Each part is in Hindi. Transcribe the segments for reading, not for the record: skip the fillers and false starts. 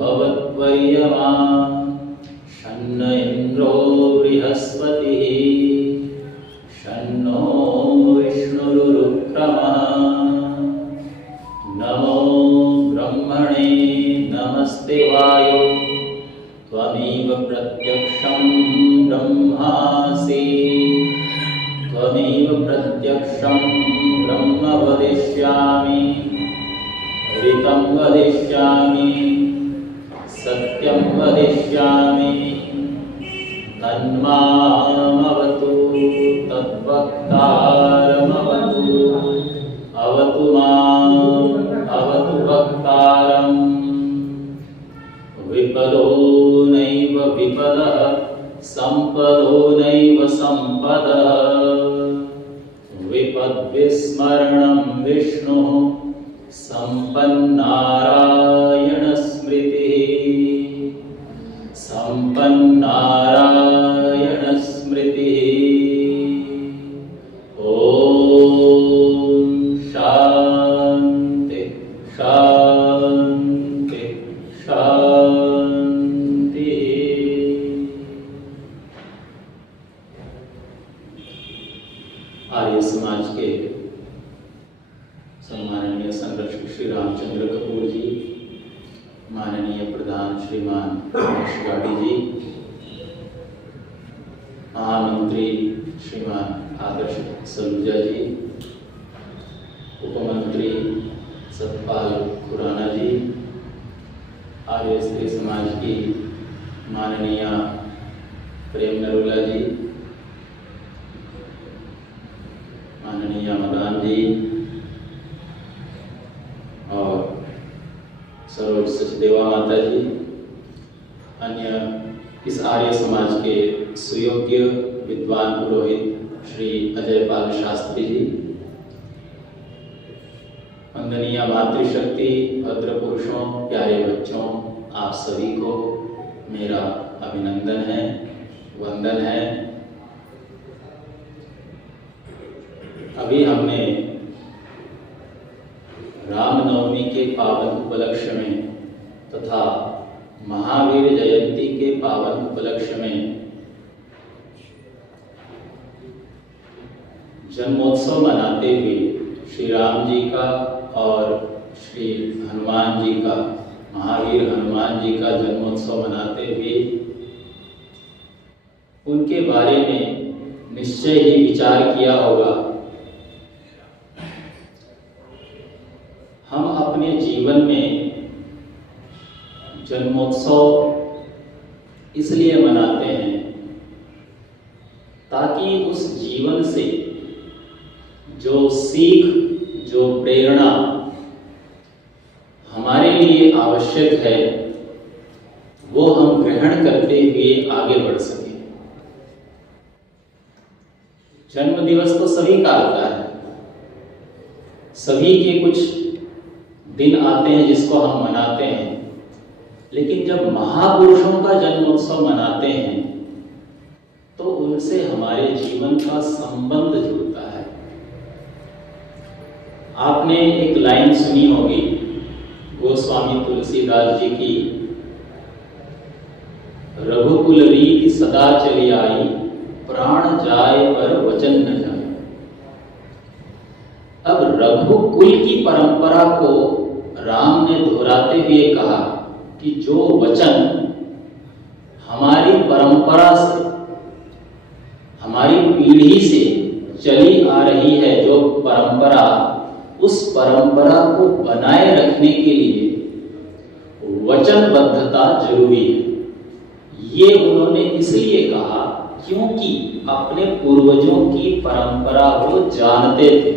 भवत्वर्यमा शन्न इन्द्रो बृहस्पतिः शन्नो विष्णुरुक्रमः नमो ब्रह्मणे नमस्ते वायो त्वमेव प्रत्यक्षं ब्रह्मासि त्वमेव प्रत्यक्षं ब्रह्म वदिष्यामि ऋतं वदिष्यामि सत्यं वदिष्यामि तन्मामवतु तद्वक्तारमवतु अवतु माम् अवतु वक्तारम् विपदो नैव विपदः संपदो नैव संपदः विपद्विस्मरणं विष्णुः संपन्नारायण स्मृतिः संपन्नारायण स्मृतिः। ओम शांति शांति शांति। आर्य समाज के सम्माननीय संरक्षक श्री रामचंद्र कपूर जी, माननीय प्रधान श्रीमान रमेश गाड़ी जी, महामंत्री श्रीमान आदर्श सलूजा जी, उपमंत्री सतपाल खुराना जी, आर्य स्त्री समाज की माननीय प्रेम नरूला जी, माननीय मदान जी और सरोज सचदेवा माता जी, अन्य इस आर्य समाज के सुयोग्य विद्वान पुरोहित श्री अजय पाल शास्त्री जी, वंदनीय मातृशक्ति, भद्र पुरुषों, प्यारे बच्चों, आप सभी को मेरा अभिनंदन है, वंदन है। अभी हमने रामनवमी के पावन उपलक्ष्य में तथा महावीर जयंती के पावन उपलक्ष्य में जन्मोत्सव मनाते हुए श्री राम जी का और श्री हनुमान जी का, महावीर हनुमान जी का जन्मोत्सव मनाते हुए उनके बारे में निश्चय ही विचार किया होगा। हम अपने जीवन में जन्मोत्सव इसलिए मनाते हैं ताकि उस जीवन से जो सीख, जो प्रेरणा हमारे लिए आवश्यक है वो हम ग्रहण करते हुए आगे बढ़ सकें। जन्म दिवस तो सभी का आता है, सभी के कुछ दिन आते हैं जिसको हम मनाते हैं, लेकिन जब महापुरुषों का जन्मोत्सव मनाते हैं तो उनसे हमारे जीवन का संबंध जुड़ता है। आपने एक लाइन सुनी होगी गोस्वामी तुलसीदास जी की, रघुकुल रीति सदा चली आई, प्राण जाए पर वचन न जाए। अब रघुकुल की परंपरा को राम ने दोहराते हुए कहा कि जो वचन हमारी परंपरा से, हमारी पीढ़ी से चली आ रही है, जो परंपरा, उस परंपरा को बनाए रखने के लिए वचनबद्धता जरूरी है। ये उन्होंने इसलिए कहा क्योंकि अपने पूर्वजों की परंपरा को जानते थे।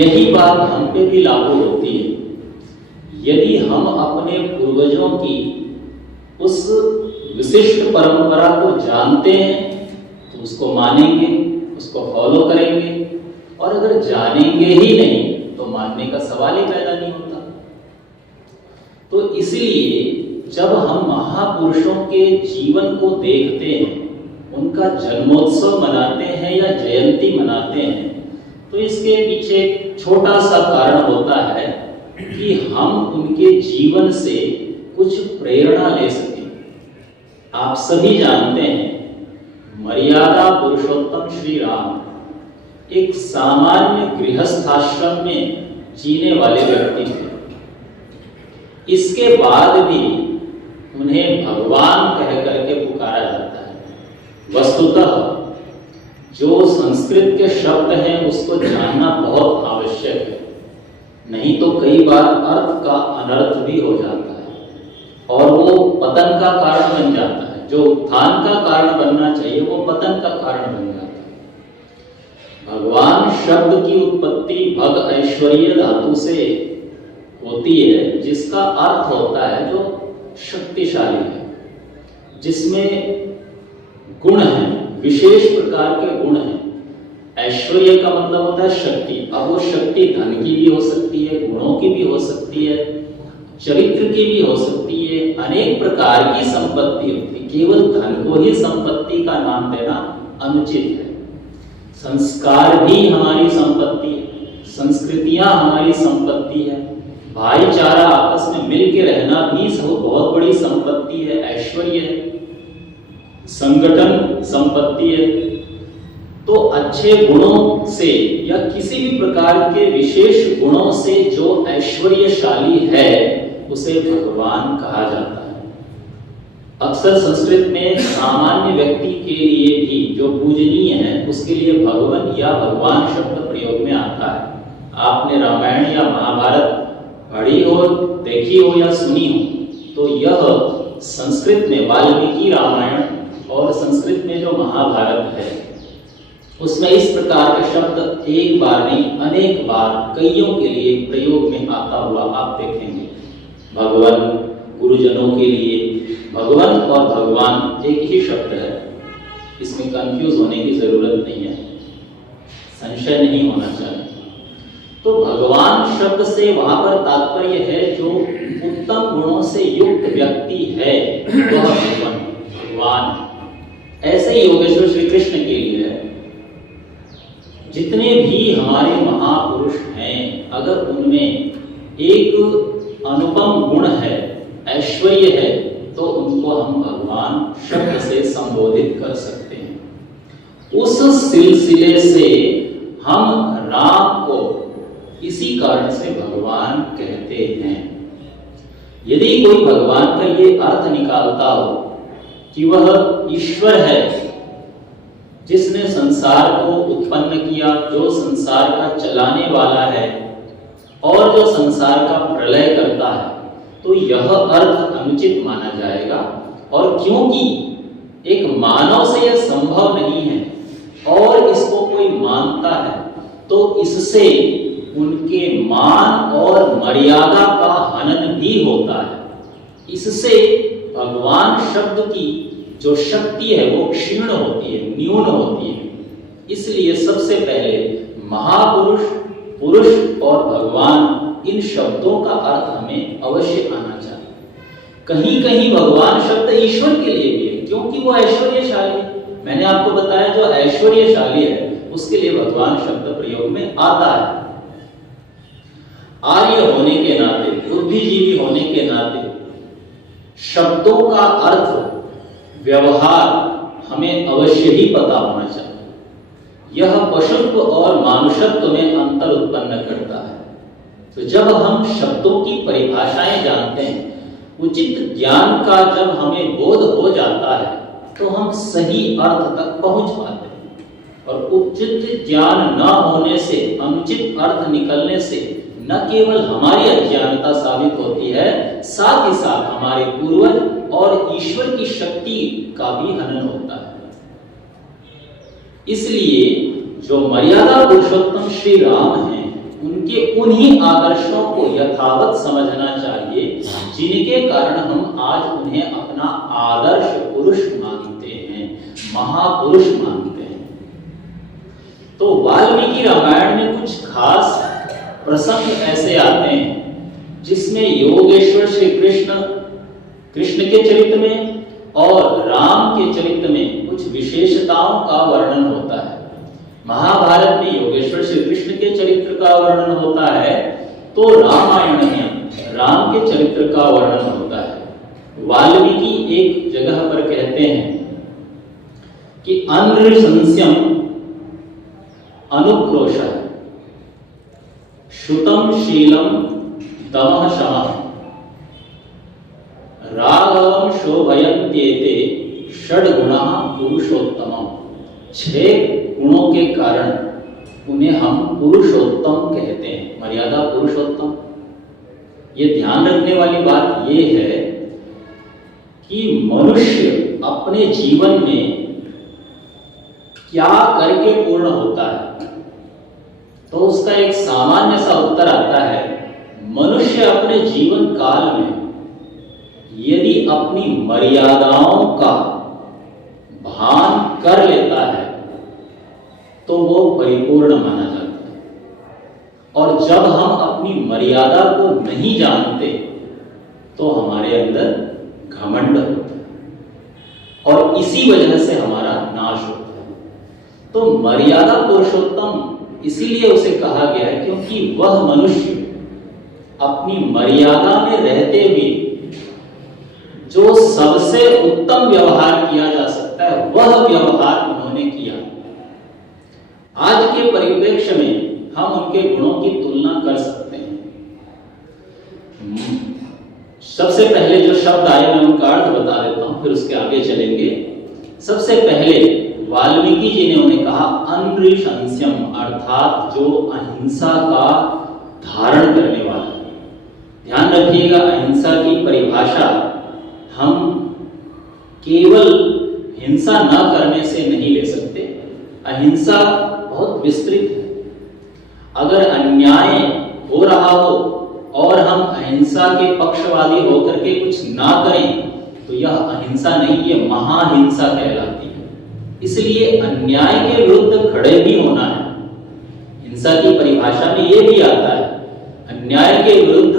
यही बात हम पे भी लागू होती है। यदि हम अपने पूर्वजों की उस विशिष्ट परंपरा को जानते हैं तो उसको मानेंगे, उसको फॉलो करेंगे, और अगर जानेंगे ही नहीं तो मानने का सवाल ही पैदा नहीं होता। तो इसलिए जब हम महापुरुषों के जीवन को देखते हैं, उनका जन्मोत्सव मनाते हैं या जयंती मनाते हैं, तो इसके पीछे छोटा सा कारण होता है कि हम उनके जीवन से कुछ प्रेरणा ले सकें। आप सभी जानते हैं, मर्यादा पुरुषोत्तम श्री राम एक सामान्य गृहस्थाश्रम में जीने वाले व्यक्ति थे। इसके बाद भी उन्हें भगवान कह करके पुकारा जाता है। वस्तुतः जो संस्कृत के शब्द हैं उसको जानना बहुत आवश्यक है, नहीं तो कई बार अर्थ का अनर्थ भी हो जाता है और वो पतन का कारण बन जाता है। जो उत्थान का कारण बनना चाहिए वो पतन का कारण बन जाता है। भगवान शब्द की उत्पत्ति भग ऐश्वर्य धातु से होती है, जिसका अर्थ होता है जो शक्तिशाली है, जिसमें गुण है, विशेष प्रकार के गुण हैं। ऐश्वर्य का मतलब होता है शक्ति। अब वो शक्ति धन की भी हो सकती है, गुणों की भी हो सकती है, चरित्र की भी हो सकती है, अनेक प्रकार की संपत्ति होती है। केवल धन को ही संपत्ति का नाम देना अनुचित है। संस्कार भी हमारी संपत्ति है, संस्कृतियां हमारी संपत्ति है, भाईचारा आपस में मिल के रहना भी बहुत बड़ी संपत्ति है, ऐश्वर्य है, संगठन संपत्ति है। तो अच्छे गुणों से या किसी भी प्रकार के विशेष गुणों से जो ऐश्वर्यशाली है उसे भगवान कहा जाता है। अक्सर संस्कृत में सामान्य व्यक्ति के लिए भी जो पूजनीय है उसके लिए भगवान या भगवान शब्द प्रयोग में आता है। आपने रामायण या महाभारत पढ़ी हो, देखी हो या सुनी हो, तो यह संस्कृत में वाल्मीकि रामायण और संस्कृत में जो महाभारत है उसमें इस प्रकार का शब्द एक बार नहीं अनेक बार कईयों के लिए प्रयोग में आता हुआ आप देखेंगे। भगवान गुरुजनों के लिए भगवान और भगवान एक ही शब्द है, इसमें कंफ्यूज होने की जरूरत नहीं है, संशय नहीं होना चाहिए। तो भगवान शब्द से वहां पर तात्पर्य है जो उत्तम गुणों से युक्त व्यक्ति है वह भगवान। ऐसे ही योगेश्वर श्री कृष्ण के लिए है। जितने भी हमारे महापुरुष हैं, अगर उनमें एक अनुपम गुण है, ऐश्वर्य है, तो उनको हम भगवान शब्द से संबोधित कर सकते हैं। उस सिलसिले से हम राम को इसी कारण से भगवान कहते हैं। यदि कोई भगवान का ये अर्थ निकालता हो कि वह ईश्वर है जिसने संसार को उत्पन्न किया, जो संसार का चलाने वाला है और जो संसार का प्रलय करता है, तो यह अर्थ अनुचित माना जाएगा। और क्योंकि एक मानव से यह संभव नहीं है और इसको कोई मानता है, तो इससे उनके मान और मर्यादा का हनन भी होता है। इससे भगवान शब्द की जो शक्ति है वो क्षीण होती है, न्यून होती है। इसलिए सबसे पहले महापुरुष, पुरुष और भगवान, इन शब्दों का अर्थ हमें अवश्य आना चाहिए। कहीं कहीं भगवान शब्द ईश्वर के लिए भी है, क्योंकि वो ऐश्वर्यशाली है। मैंने आपको बताया जो ऐश्वर्यशाली है उसके लिए भगवान शब्द प्रयोग में आता है। आर्य होने के नाते, बुद्धिजीवी होने के नाते शब्दों का अर्थ, व्यवहार हमें अवश्य ही पता होना चाहिए। यह पशुत्व और मानुषत्व में अंतर उत्पन्न करता है। तो जब हम शब्दों की परिभाषाएं जानते हैं, उचित ज्ञान का जब हमें बोध हो जाता है, तो हम सही अर्थ तक पहुंच पाते हैं। और उचित ज्ञान न होने से, अनुचित अर्थ निकलने से न केवल हमारी अज्ञानता साबित होती है, साथ ही साथ हमारे पूर्वज और ईश्वर की शक्ति का भी हनन होता है। इसलिए जो मर्यादा पुरुषोत्तम श्री राम हैं, उनके उन्हीं आदर्शों को यथावत समझना चाहिए जिनके कारण हम आज उन्हें अपना आदर्श पुरुष मानते हैं, महापुरुष मानते हैं। तो वाल्मीकि रामायण में कुछ खास प्रसंग ऐसे आते हैं जिसमें योगेश्वर श्री कृष्ण के चरित्र में और राम के चरित्र में कुछ विशेषताओं का वर्णन होता है। महाभारत में योगेश्वर श्री कृष्ण के चरित्र का वर्णन होता है तो रामायण में राम के चरित्र का वर्णन होता है। वाल्मीकि एक जगह पर कहते हैं कि अनृशंस्यम अनुक्रोशः श्रुतम शीलम दमः शमः राघवम शोभयन्त्येते षड्गुणाः पुरुषोत्तमम्। 6 गुणों के कारण उन्हें हम पुरुषोत्तम कहते हैं, मर्यादा पुरुषोत्तम। ये ध्यान रखने वाली बात ये है कि मनुष्य अपने जीवन में क्या करके पूर्ण होता है, तो उसका एक सामान्य सा उत्तर आता है, मनुष्य अपने जीवन काल में यदि अपनी मर्यादाओं का भान कर लेता है तो वो परिपूर्ण माना जाता है। और जब हम अपनी मर्यादा को नहीं जानते तो हमारे अंदर घमंड होता है और इसी वजह से हमारा नाश होता है। तो मर्यादा पुरुषोत्तम इसीलिए उसे कहा गया है क्योंकि वह मनुष्य अपनी मर्यादा में रहते हुए जो सबसे उत्तम व्यवहार किया जा सकता है वह व्यवहार उन्होंने किया। आज के परिप्रेक्ष्य में हम उनके गुणों की तुलना कर सकते हैं। सबसे पहले जो शब्द आए मैं उनका अर्थ बता देता हूं, फिर उसके आगे चलेंगे। सबसे पहले वाल्मीकि जी ने उन्हें कहा अनृशंस्यम, अर्थात जो अहिंसा का धारण करने वाला। ध्यान रखिएगा, अहिंसा की परिभाषा हम केवल हिंसा न करने से नहीं ले सकते। अहिंसा बहुत विस्तृत है। अगर अन्याय हो रहा हो और हम अहिंसा के पक्षवादी होकर के कुछ ना करें तो यह अहिंसा नहीं, ये महाहिंसा कहलाती है। इसलिए अन्याय के विरुद्ध खड़े भी होना है। हिंसा की परिभाषा में यह भी आता है, अन्याय के विरुद्ध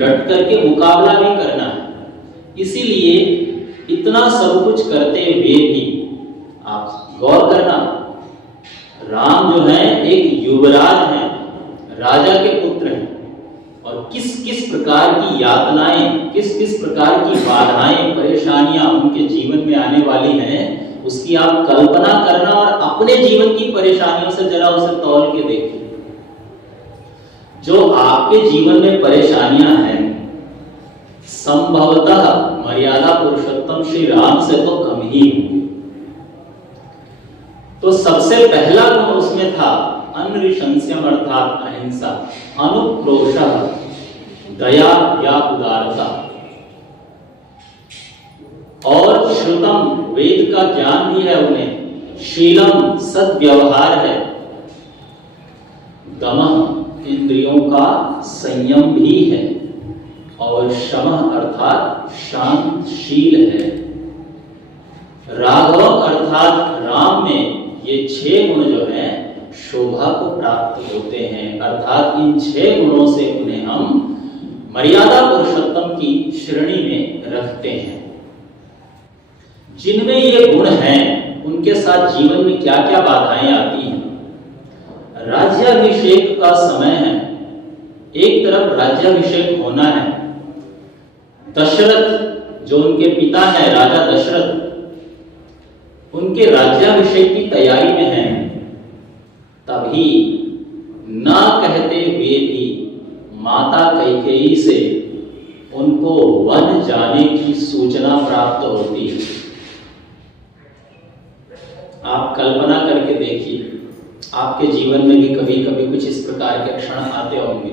डट करके मुकाबला भी करना है। इसीलिए इतना सब कुछ करते हुए भी आप गौर करना, राम जो है एक युवराज हैं, राजा के पुत्र हैं, और किस किस प्रकार की यातनाएं, किस किस प्रकार की बाधाएं, परेशानियां उनके जीवन में आने वाली हैं, उसकी आप कल्पना करना और अपने जीवन की परेशानियों से जरा उसे तौल के देखिए। जो आपके जीवन में परेशानियां हैं संभवतः मर्यादा पुरुषोत्तम श्री राम से तो कम ही होंगी। तो सबसे पहला गुण उसमें था अनृशंस्यम अर्थात अहिंसा, अनुक्रोशः दया या उदारता, और श्रुतम वेद का ज्ञान भी है उन्हें, शीलम सद्व्यवहार है, दमः इंद्रियों का संयम भी है, और शमः अर्थात शांतशील है। राघव अर्थात राम में ये 6 गुण जो हैं शोभा को प्राप्त होते हैं, अर्थात इन 6 गुणों से उन्हें हम मर्यादा पुरुषोत्तम की श्रेणी में रखते हैं। जिनमें ये गुण हैं उनके साथ जीवन में क्या क्या बाधाएं आती हैं। राज्याभिषेक का समय है, एक तरफ राज्याभिषेक होना है। दशरथ जो उनके पिता हैं, राजा दशरथ, उनके राज्याभिषेक की तैयारी में हैं। तभी ना कहते हुए भी माता कैकेयी से उनको वन जाने की सूचना प्राप्त होती है। आप कल्पना करके देखिए, आपके जीवन में भी कभी कभी कुछ इस प्रकार के क्षण आते होंगे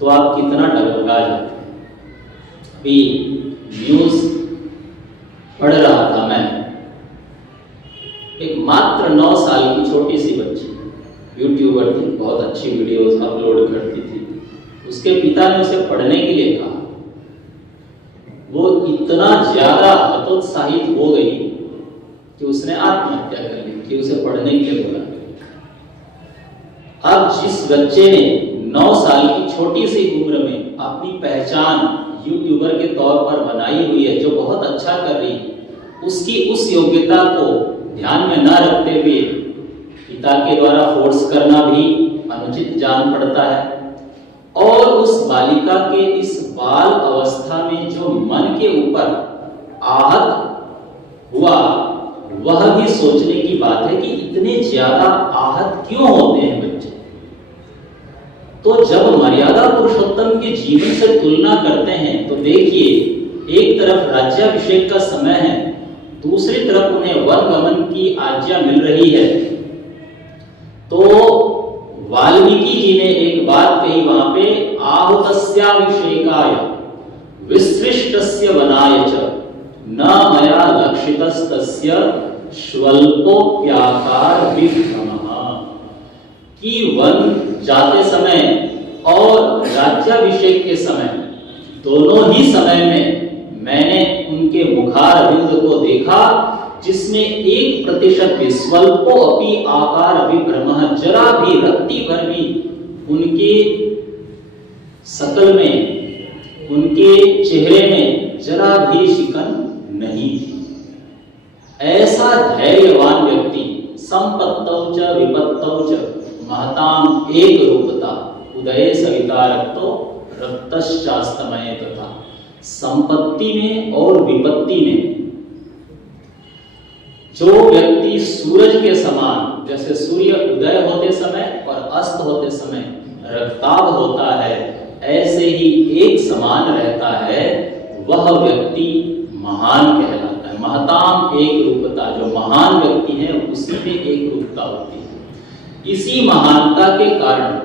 तो आप कितना डगमगा जाते हैं। अभी न्यूज पढ़ रहा था मैं, एक मात्र 9 साल की छोटी सी बच्ची यूट्यूबर थी, बहुत अच्छी वीडियोस अपलोड करती थी। उसके पिता ने उसे पढ़ने के लिए कहा, वो इतना ज्यादा हतोत्साहित हो गई कि उसने आत्महत्या कर ली कि उसे पढ़ने के लिए बोला। अब जिस बच्चे ने 9 साल की छोटी सी उम्र में अपनी पहचान यूट्यूबर के तौर पर बनाई हुई है, जो बहुत अच्छा कर रही है, उसकी उस योग्यता को ध्यान में न रखते हुए पिता के द्वारा फोर्स करना भी अनुचित जान पड़ता है। और उस बालिका के इस बाल अवस्था में जो मन के ऊपर आहत हुआ, वह भी सोचने की बात है कि इतने ज्यादा आहत क्यों होते हैं बच्चे। तो जब मर्यादा पुरुषोत्तम के जीवन से तुलना करते हैं तो देखिए, एक तरफ राज्याभिषेक का समय है, दूसरी तरफ उन्हें वन गमन की आज्ञा मिल रही है। तो वाल्मीकि जी ने एक बात कही वहां पे, आहुतस्याभिषेकाय विसृष्टस्य वनाय च न मया लक्षितस्तस्य स्वल्पोप्याकार विभ्रमः, कि वन जाते समय और राज्याभिषेक के समय, दोनों ही समय में मैंने उनके मुखारविंद को देखा जिसमें 1% भी, स्वल्पो अपि आकार विभ्रमः, जरा भी रत्ती भर भी उनके शकल में, उनके चेहरे में जरा भी शिकन नहीं थी। ऐसा धैर्यवान व्यक्ति, संपत्तौ च विपत्तौ च महताम एक रूपता, उदये सविता रक्तो रक्तश्चास्तमय तथा, संपत्ति में और विपत्ति में जो व्यक्ति सूरज के समान, जैसे सूर्य उदय होते समय और अस्त होते समय रक्ताभ होता है, ऐसे ही एक समान रहता है, वह व्यक्ति महान कहलाता है। महताम एक रूपता, जो महान व्यक्ति है उसमें एक रूपता होती है। इसी महानता के कारण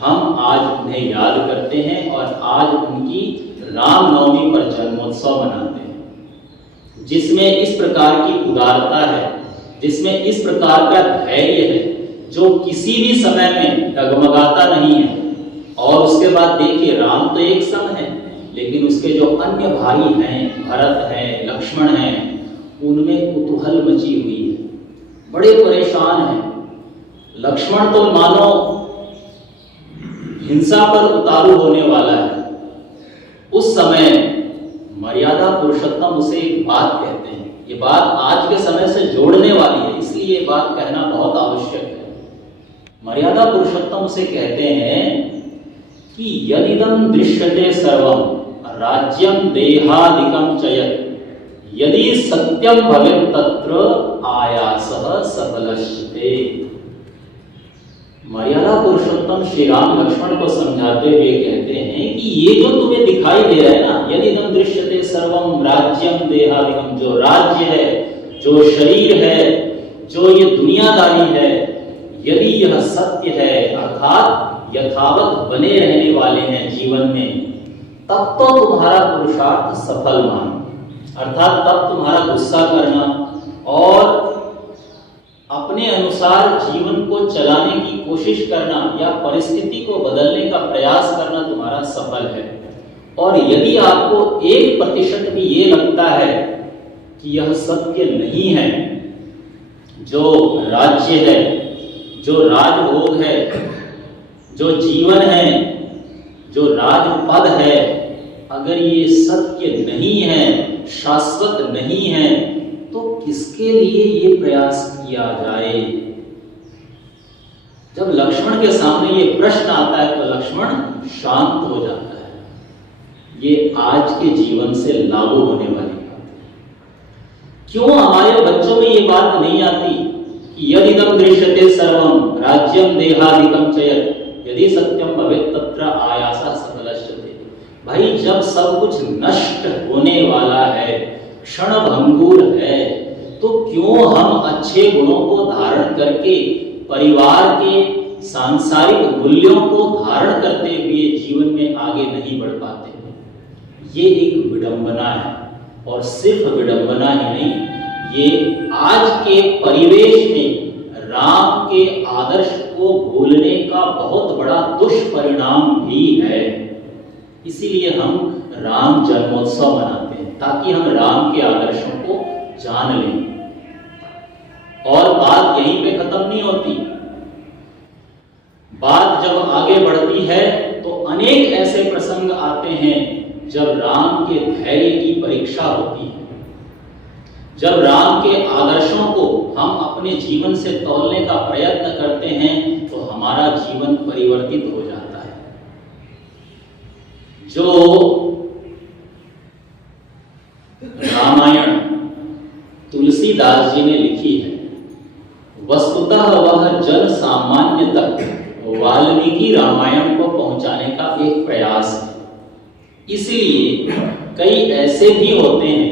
हम आज उन्हें याद करते हैं और आज उनकी रामनवमी पर जन्मोत्सव मनाते हैं, जिसमें इस प्रकार की उदारता है, जिसमें इस प्रकार का धैर्य है, जो किसी भी समय में डगमगाता नहीं है। और उसके बाद देखिए, राम तो एक सम है, लेकिन उसके जो अन्य भाई हैं, भरत हैं, लक्ष्मण हैं, उनमें कुतूहल मची हुई है, बड़े परेशान हैं। लक्ष्मण तो मानो हिंसा पर उतारू होने वाला है। उस समय मर्यादा पुरुषोत्तम उसे एक बात कहते हैं, ये बात आज के समय से जोड़ने वाली है, इसलिए ये बात कहना बहुत आवश्यक है। मर्यादा पुरुषोत्तम उसे कहते हैं कि यदिदं दृश्यते सर्वं राज्यं देहादिकं च यत्, यदि सत्यं भवेत् तत्र आयासः सफलश्चिते। मर्यादा पुरुषोत्तम श्री राम लक्ष्मण को समझाते हुए कहते हैं कि ये जो तुम्हें दिखाई दे रहा है ना, यदिदं दृश्यते सर्वं राज्यं देहादिकं, जो राज्य है, जो शरीर है, जो ये दुनियादारी है, यदि यह सत्य है, अर्थात यथावत बने रहने वाले हैं जीवन में, तब तो तुम्हारा पुरुषार्थ सफल मानो, अर्थात तब तुम्हारा गुस्सा करना और अपने अनुसार जीवन को चलाने की कोशिश करना या परिस्थिति को बदलने का प्रयास करना तुम्हारा सफल है। और यदि आपको 1% भी ये लगता है कि यह सत्य नहीं है, जो राज्य है, जो राजभोग है, जो जीवन है, जो राजपद है, अगर ये सत्य नहीं है, शाश्वत नहीं है, तो किसके लिए ये प्रयास किया जाए। जब लक्ष्मण के सामने ये प्रश्न आता है तो लक्ष्मण शांत हो जाता है। ये आज के जीवन से लागू होने वाली बात है। क्यों हमारे बच्चों में ये बात नहीं आती कि यदिदं दृश्यते सर्वं राज्यं देहादिकं च यत्, यदि सत्यम भवेत् तत्र आयासः सफलश्चिते। भाई, जब सब कुछ नष्ट होने वाला है, क्षण भंगुर है, तो क्यों हम अच्छे गुणों को धारण करके परिवार के सांसारिक मूल्यों को धारण करते हुए जीवन में आगे नहीं बढ़ पाते। ये एक विडंबना है, और सिर्फ विडंबना ही नहीं, ये आज के परिवेश में राम के आदर्श को भूलने का बहुत बड़ा दुष्परिणाम भी है। इसीलिए हम राम जन्मोत्सव मनाते हैं, ताकि हम राम के आदर्शों को जान लें। और बात यहीं पे खत्म नहीं होती, बात जब आगे बढ़ती है तो अनेक ऐसे प्रसंग आते हैं जब राम के धैर्य की परीक्षा होती है, जब राम के आदर्शों को हम अपने जीवन से तौलने का प्रयत्न करते हैं तो हमारा जीवन परिवर्तित हो जाता है। जो रामायण तुलसीदास जी ने लिखी है, वस्तुतः वह जन सामान्य तक वाल्मीकि रामायण को पहुंचाने का एक प्रयास है। इसलिए कई ऐसे भी होते हैं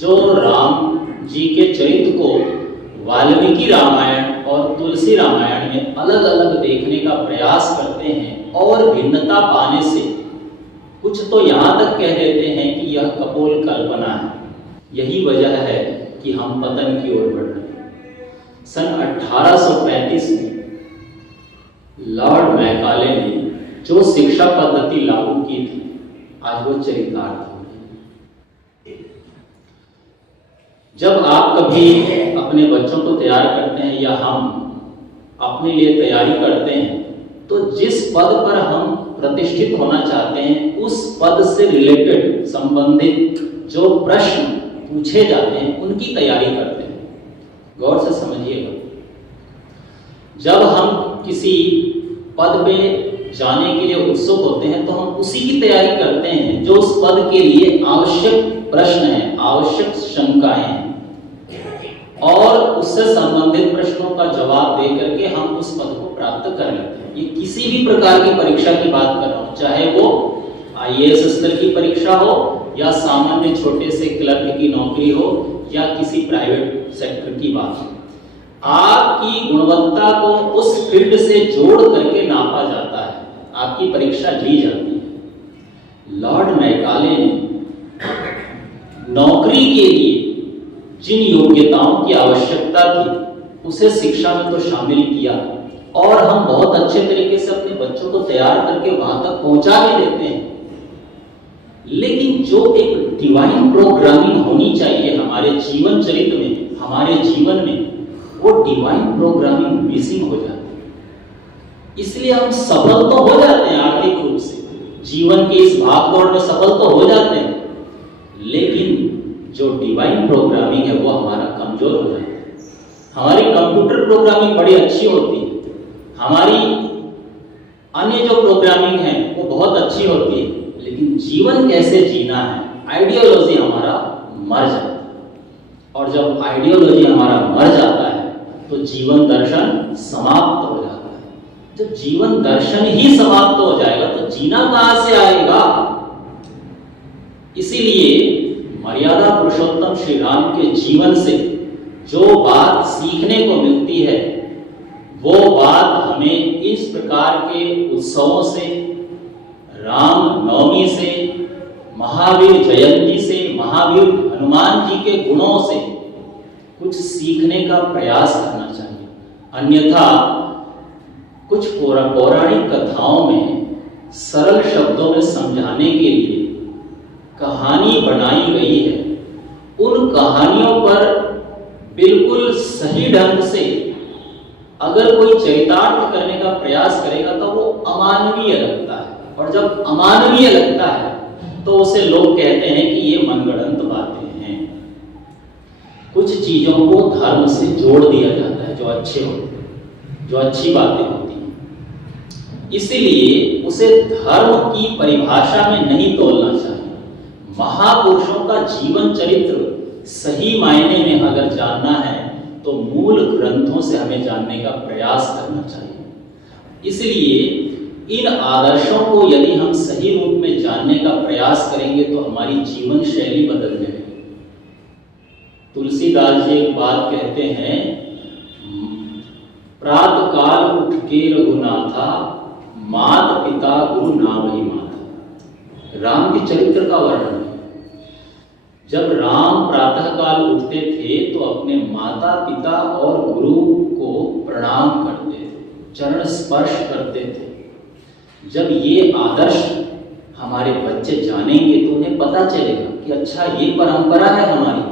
जो राम जी के चरित्र को वाल्मीकि रामायण और तुलसी रामायण में अलग अलग देखने का प्रयास करते हैं और भिन्नता पाने से कुछ तो यहां तक कह देते हैं कि यह कपोल कल्पना है। यही वजह है कि हम पतन की ओर बढ़ रहे हैं। सन 1835 में लॉर्ड मैकाले ने जो शिक्षा पद्धति लागू की थी, आज वो चरितार्थ हो गई। जब आप कभी अपने बच्चों को तैयार करते हैं या हम अपने लिए तैयारी करते हैं, तो जिस पद पर हम प्रतिष्ठित होना चाहते हैं उस पद से रिलेटेड संबंधित जो प्रश्न पूछे जाते हैं उनकी तैयारी करते हैं। गौर से समझिएगा, जब हम किसी पद पे जाने के लिए उत्सुक होते हैं तो हम उसी की तैयारी करते हैं जो उस पद के लिए आवश्यक प्रश्न है, आवश्यक शंकाएं हैं, और उससे संबंधित प्रश्नों का जवाब दे करके हम उस पद को प्राप्त कर लेते हैं। ये किसी भी प्रकार की परीक्षा की बात कर रहा हूं, चाहे वो IAS स्तर की परीक्षा हो या सामान्य छोटे से क्लर्क की नौकरी हो या किसी प्राइवेट सेक्टर की बात हो। आपकी गुणवत्ता को उस फील्ड से जोड़ करके नापा जाता है, आपकी परीक्षा ली जाती है। लॉर्ड मैकाले ने नौकरी के लिए जिन योग्यताओं की आवश्यकता थी उसे शिक्षा में तो शामिल किया, और हम बहुत अच्छे तरीके से अपने बच्चों को तैयार करके वहां तक पहुंचा भी देते हैं। लेकिन जो एक डिवाइन प्रोग्रामिंग होनी चाहिए हमारे जीवन चरित्र में, हमारे जीवन में, वो डिवाइन प्रोग्रामिंग मिसिंग हो जाती है। इसलिए हम सफल तो हो जाते हैं आर्थिक रूप से, जीवन के इस भागदौड़ में सफल तो हो जाते हैं, लेकिन जो डिवाइन प्रोग्रामिंग है वो हमारा कमजोर हो जाता है। हमारी कंप्यूटर प्रोग्रामिंग बड़ी अच्छी होती है, हमारी अन्य जो प्रोग्रामिंग है वो बहुत अच्छी होती है, लेकिन जीवन कैसे जीना है, आइडियोलॉजी हमारा मर जाता है। और जब आइडियोलॉजी हमारा मर जाता है तो जीवन दर्शन समाप्त हो जाता है। जब जीवन दर्शन ही समाप्त हो जाएगा तो जीना कहां से आएगा? इसीलिए मर्यादा पुरुषोत्तम श्री राम के जीवन से जो बात सीखने को मिलती है वो बात हमें इस प्रकार के उत्सवों से, राम नवमी से, महावीर जयंती से, महावीर हनुमान जी के गुणों से कुछ सीखने का प्रयास करना चाहिए। अन्यथा कुछ पौराणिक कथाओं में सरल शब्दों में समझाने के लिए कहानी बनाई गई है, उन कहानियों पर बिल्कुल सही ढंग से अगर कोई चरितार्थ करने का प्रयास करेगा तो वो अमानवीय लगता है, और जब अमानवीय लगता है तो उसे लोग कहते हैं कि ये मनगढ़ंत बातें हैं। कुछ चीजों को धर्म से जोड़ दिया जाता है जो अच्छे होते हैं, जो अच्छी बातें होती हैं, इसलिए उसे धर्म की परिभाषा में नहीं तोलना चाहिए। महापुरुषों का जीवन चरित्र सही मायने में अगर जानना है तो मूल ग्रंथों से हमें जानने का प्रयास करना चाहिए। इसलिए इन आदर्शों को यदि हम सही रूप में जानने का प्रयास करेंगे तो हमारी जीवन शैली बदल जाएगी। तुलसीदास जी एक बात कहते हैं, प्रातः काल उठ के रघुनाथा, मात पिता गुरु नाम ही माता। राम के चरित्र का वर्णन है। जब राम प्रातः काल उठते थे तो अपने माता पिता और गुरु को प्रणाम करते थे, चरण स्पर्श करते थे। जब ये आदर्श हमारे बच्चे जानेंगे तो उन्हें पता चलेगा कि अच्छा ये परंपरा है हमारी,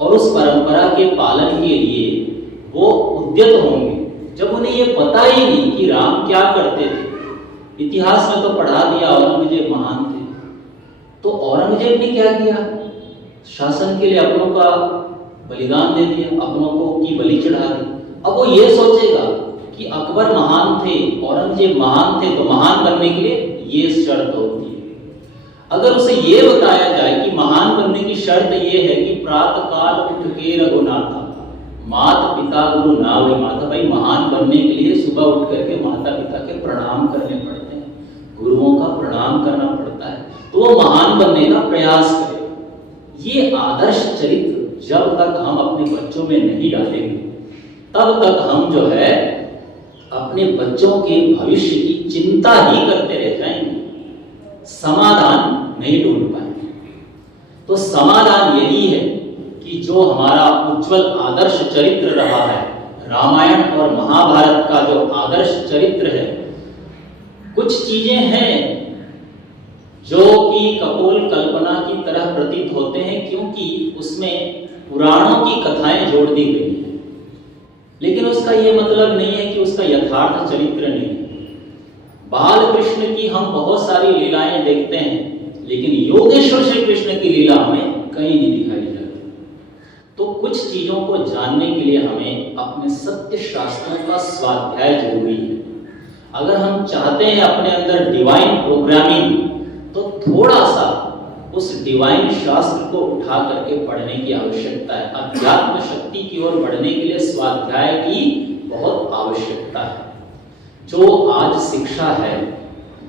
और उस परंपरा के पालन के लिए वो उद्यत होंगे। जब उन्हें ये पता ही नहीं कि राम क्या करते थे, इतिहास में तो पढ़ा दिया औरंगजेब महान थे, तो औरंगजेब ने क्या किया? शासन के लिए अपनों का बलिदान दे दिया, अपनों को की बलि चढ़ा दी। अब वो ये सोचेगा कि अकबर महान थे, औरंगजेब महान थे, तो महान बनने के लिए ये शर्त होती है। अगर उसे ये बताया जाए कि महान बनने की शर्त ये है कि प्रातः काल उठ के रघुनाथा, माता पिता गुरु ना वे माता, भाई महान बनने के लिए सुबह उठ करके माता पिता के प्रणाम करने पड़ते हैं, गुरुओं का प्रणाम करना पड़ता है, तो वो महान बनने का प्रयास करे। ये आदर्श चरित्र जब तक हम अपने बच्चों में नहीं डालेंगे तब तक हम जो है अपने बच्चों के भविष्य की चिंता ही करते रह जाएंगे, समाधान नहीं ढूंढ पाएंगे। तो समाधान यही है कि जो हमारा उज्जवल आदर्श चरित्र रहा है, रामायण और महाभारत का जो आदर्श चरित्र है, कुछ चीजें हैं जो कि कपोल कल्पना की तरह प्रतीत होते हैं क्योंकि उसमें पुराणों की कथाएं जोड़ दी गई हैं, लेकिन उसका यह मतलब नहीं है कि उसका यथार्थ चरित्र नहीं है। बाल कृष्ण की हम बहुत सारी लीलाएं देखते हैं, लेकिन योगेश्वर श्री कृष्ण की लीला हमें कहीं नहीं दिखाई जाती। तो कुछ चीजों को जानने के लिए हमें अपने सत्य शास्त्रों का स्वाध्याय जरूरी है। अगर हम चाहते हैं अपने अंदर डिवाइन प्रोग्रामिंग, तो थोड़ा सा उस डिवाइन शास्त्र को उठा करके पढ़ने की आवश्यकता है। अध्यात्म शक्ति की ओर बढ़ने के लिए स्वाध्याय की बहुत आवश्यकता है। जो आज शिक्षा है,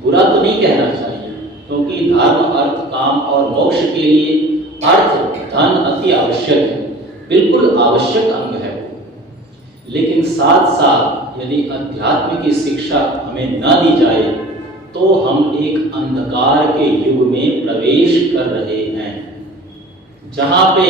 बुरा तो नहीं कहना चाहिए, क्योंकि धर्म अर्थ काम और मोक्ष के लिए अर्थ धन अति आवश्यक है, बिल्कुल आवश्यक अंग है वो। लेकिन साथ साथ यदि अध्यात्म की शिक्षा हमें न दी जाए तो हम एक अंधकार के युग में प्रवेश कर रहे हैं, जहां पे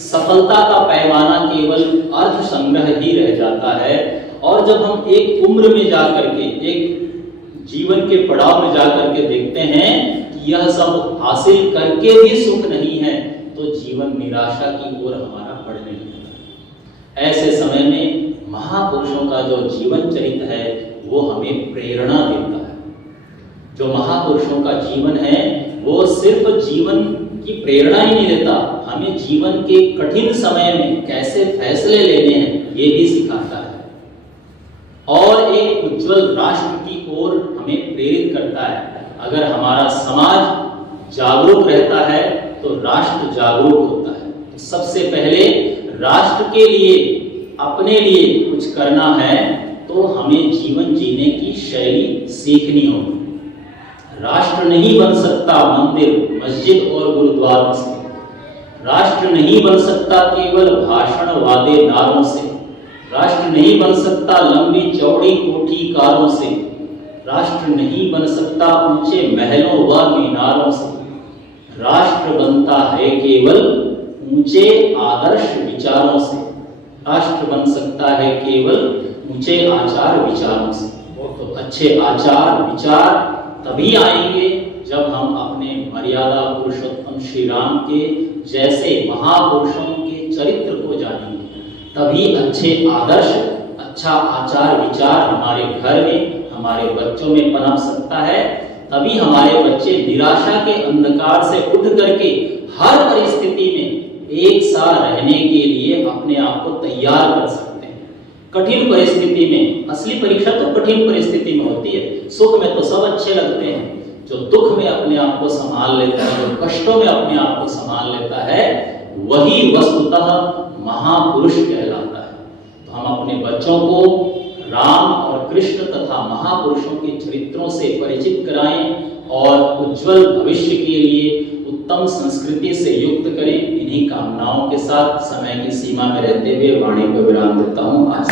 सफलता का पैमाना केवल अर्थ संग्रह ही रह जाता है। और जब हम एक उम्र में जाकर के, एक जीवन के पड़ाव में जाकर के देखते हैं कि यह सब हासिल करके भी सुख नहीं है, तो जीवन निराशा की ओर हमारा बढ़ने लगता है। ऐसे समय में महापुरुषों का जो जीवन चरित्र है वो हमें प्रेरणा देता है। जो महापुरुषों का जीवन है वो सिर्फ जीवन की प्रेरणा ही नहीं देता, हमें जीवन के कठिन समय में कैसे फैसले लेने हैं ये भी सिखाता है, और एक उज्जवल राष्ट्र की ओर हमें प्रेरित करता है। अगर हमारा समाज जागरूक रहता है तो राष्ट्र जागरूक होता है। तो सबसे पहले राष्ट्र के लिए, अपने लिए कुछ करना है तो हमें जीवन जीने की शैली सीखनी होगी। राष्ट्र नहीं बन सकता मंदिर, मस्जिद और गुरुद्वारों से, राष्ट्र नहीं बन सकता केवल भाषण वादे नारों से, राष्ट्र नहीं बन सकता लंबी चौड़ी कोठी कारों से, राष्ट्र नहीं बन सकता ऊंचे महलों व मीनारों से। राष्ट्र बनता है केवल ऊंचे आदर्श विचारों से, राष्ट्र बन सकता है केवल ऊंचे आचार विचारों से। तो अच्छे आचार विचार तभी आएंगे जब हम अपने मर्यादा पुरुषोत्तम श्री राम के जैसे महापुरुषों के चरित्र को जानेंगे। तभी अच्छे आदर्श, अच्छा आचार विचार हमारे घर में, हमारे बच्चों में पनप सकता है। तभी हमारे बच्चे निराशा के अंधकार से उठ करके हर परिस्थिति में एक सा रहने के लिए अपने आप को तैयार कर सकते हैं। कठिन परिस्थिति में, असली परीक्षा तो कठिन परिस्थिति में होती है। सुख में तो सब अच्छे लगते हैं, जो दुख में अपने आप को संभाल लेता है, जो कष्टों में अपने आप को संभाल लेता है, वही वस्तुतः महापुरुष कहलाता है। तो हम अपने बच्चों को राम और कृष्ण तथा महापुरुषों के चरित्रों से परिचित कराएं और उज्जवल भविष्य के लिए उत्तम संस्कृति से युक्त करें। इन्हीं कामनाओं के साथ समय की सीमा में रहते हुए वाणी को विराम देता हूँ। आज